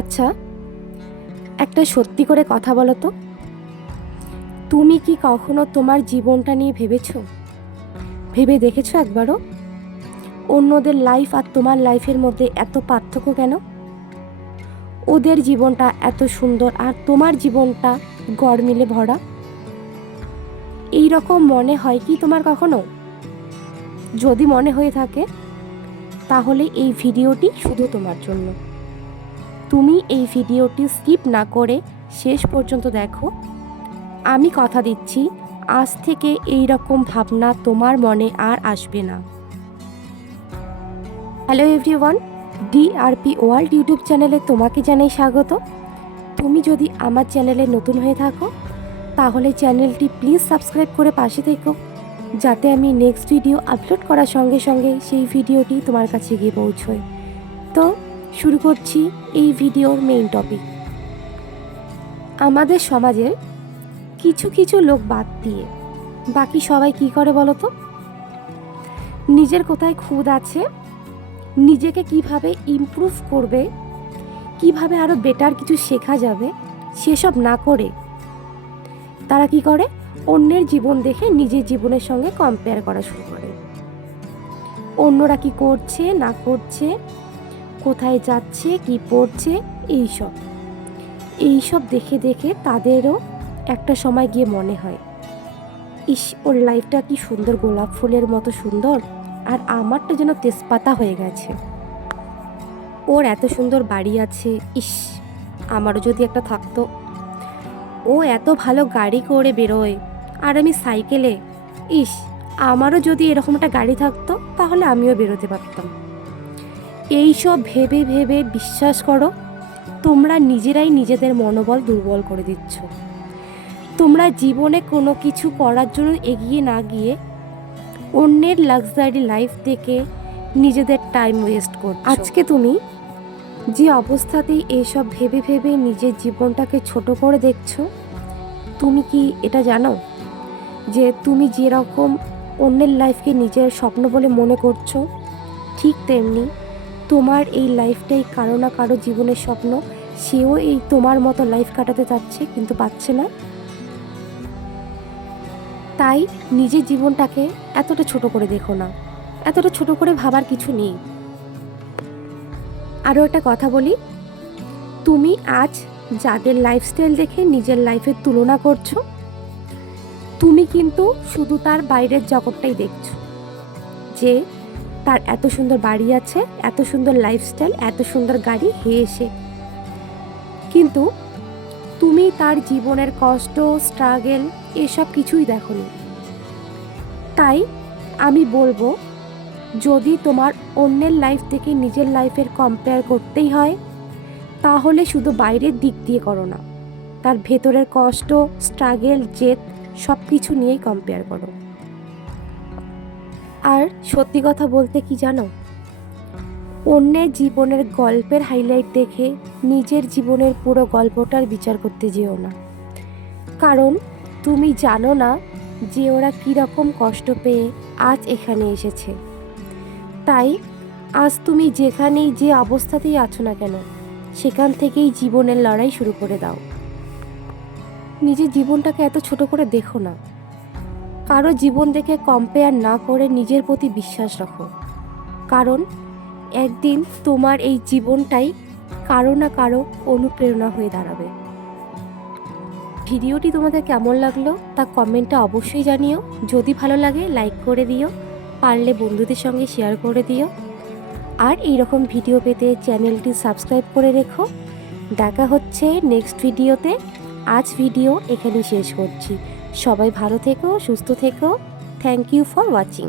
আচ্ছা, একটা সত্যি করে কথা বলো তো, তুমি কি কখনো তোমার জীবনটা নিয়ে ভেবে দেখেছো একবারও? অন্যদের লাইফ আর তোমার লাইফের মধ্যে এত পার্থক্য কেন? ওদের জীবনটা এত সুন্দর আর তোমার জীবনটা গরমিলে ভরা। এই রকম মনে হয় কি তোমার কখনো? যদি মনে হয়ে থাকে তাহলে এই ভিডিওটি শুধু তোমার জন্য। তুমি এই ভিডিওটি স্কিপ না করে শেষ পর্যন্ত দেখো। আমি কথা দিচ্ছি, আজ থেকে এই রকম ভাবনা তোমার মনে আর আসবে না। Hello everyone, DRP world YouTube চ্যানেলে তোমাকে জানাই স্বাগত। তুমি যদি আমার চ্যানেলে নতুন হয়ে থাকো তাহলে চ্যানেলটি প্লিজ সাবস্ক্রাইব করে পাশে থেকো, যাতে আমি নেক্সট ভিডিও আপলোড করার সঙ্গে সঙ্গে সেই ভিডিওটি তোমার কাছে গিয়ে পৌঁছয়। তো শুরু করছি এই ভিডিওর মেইন টপিক। আমাদের সমাজের কিছু কিছু লোক বাদ দিয়ে বাকি সবাই কি করে বলো তো? নিজের কোথায় খুঁত আছে, নিজেকে কিভাবে ইমপ্রুভ করবে, কিভাবে আরও বেটার কিছু শেখা যাবে, সেসব না করে তারা কি করে? অন্যের জীবন দেখে নিজের জীবনের সঙ্গে কম্পেয়ার করা শুরু করে। অন্যরা কি করছে না করছে, কোথায় যাচ্ছে, কি পড়ছে, এইসব দেখে দেখে তাদেরও একটা সময় গিয়ে মনে হয়, ইস, ওর লাইফটা কি সুন্দর, গোলাপ ফুলের মতো সুন্দর, আর আমারটা যেন তেজপাতা হয়ে গেছে। ওর এত সুন্দর বাড়ি আছে, ইস, আমারও যদি একটা থাকতো। ও এত ভালো গাড়ি করে বেরোয় আর আমি সাইকেলে, ইস, আমারও যদি এরকম একটা গাড়ি থাকতো তাহলে আমিও বেরোতে পারতাম। এইসব ভেবে ভেবে বিশ্বাস করো, তোমরা নিজেরাই নিজেদের মনোবল দুর্বল করে দিচ্ছ। তোমরা জীবনে কোনো কিছু করার জন্য এগিয়ে না গিয়ে অন্যের লাক্সারি লাইফ দেখে নিজেদের টাইম ওয়েস্ট করছো। আজকে তুমি যে অবস্থাতেই এসব ভেবে ভেবে নিজের জীবনটাকে ছোট করে দেখছো, তুমি কি এটা জানো যে তুমি যেরকম অন্যের লাইফকে নিজের স্বপ্ন বলে মনে করছো, ঠিক তেমনি তোমার এই লাইফটাই কারো না কারো জীবনের স্বপ্ন। সেও এই তোমার মতো লাইফ কাটাতে চাচ্ছে কিন্তু পাচ্ছে না। তাই নিজের জীবনটাকে এতটা ছোট করে দেখো না, এতটা ছোট করে ভাবার কিছু নেই। আরও একটা কথা বলি, তুমি আজ যাদের লাইফস্টাইল দেখে নিজের লাইফের তুলনা করছো, তুমি কিন্তু শুধু তার বাইরের জগৎটাই দেখছো, যে তার এত সুন্দর বাড়ি আছে, এত সুন্দর লাইফস্টাইল, এত সুন্দর গাড়ি, সে, কিন্তু তুমি তার জীবনের কষ্ট, স্ট্রাগল এসব কিছুই দেখোনি। তাই আমি বলবো, যদি তোমার অন্যের লাইফ থেকে নিজের লাইফের কম্পেয়ার করতেই হয় তাহলে শুধু বাইরের দিক দিয়ে করো না, তার ভেতরের কষ্ট, স্ট্রাগল, জেদ সব কিছু নিয়েই কম্পেয়ার করো। আর সত্যি কথা বলতে কি জানো, অন্যের জীবনের গল্পের হাইলাইট দেখে নিজের জীবনের পুরো গল্পটার বিচার করতে যেও না, কারণ তুমি জানো না যে ওরা কীরকম কষ্ট পেয়ে আজ এখানে এসেছে। তাই আজ তুমি যেখানেই যে অবস্থাতেই আছো না কেন, সেখান থেকেই জীবনের লড়াই শুরু করে দাও। নিজের জীবনটাকে এত ছোট করে দেখো না, কারো জীবন দেখে কম্পেয়ার না করে নিজের প্রতি বিশ্বাস রাখো, কারণ একদিন তোমার এই জীবনটাই কারো না কারো অনুপ্রেরণা হয়ে দাঁড়াবে। ভিডিওটি তোমাদের কেমন লাগলো তা কমেন্টে অবশ্যই জানিও। যদি ভালো লাগে লাইক করে দিও, পারলে বন্ধুদের সঙ্গে শেয়ার করে দিও, আর এইরকম ভিডিও পেতে চ্যানেলটি সাবস্ক্রাইব করে রেখো। দেখা হচ্ছে নেক্সট ভিডিওতে। আজ ভিডিও এখানেই শেষ করছি। সবাই ভালো থেকো, সুস্থ থেকো। Thank you for watching.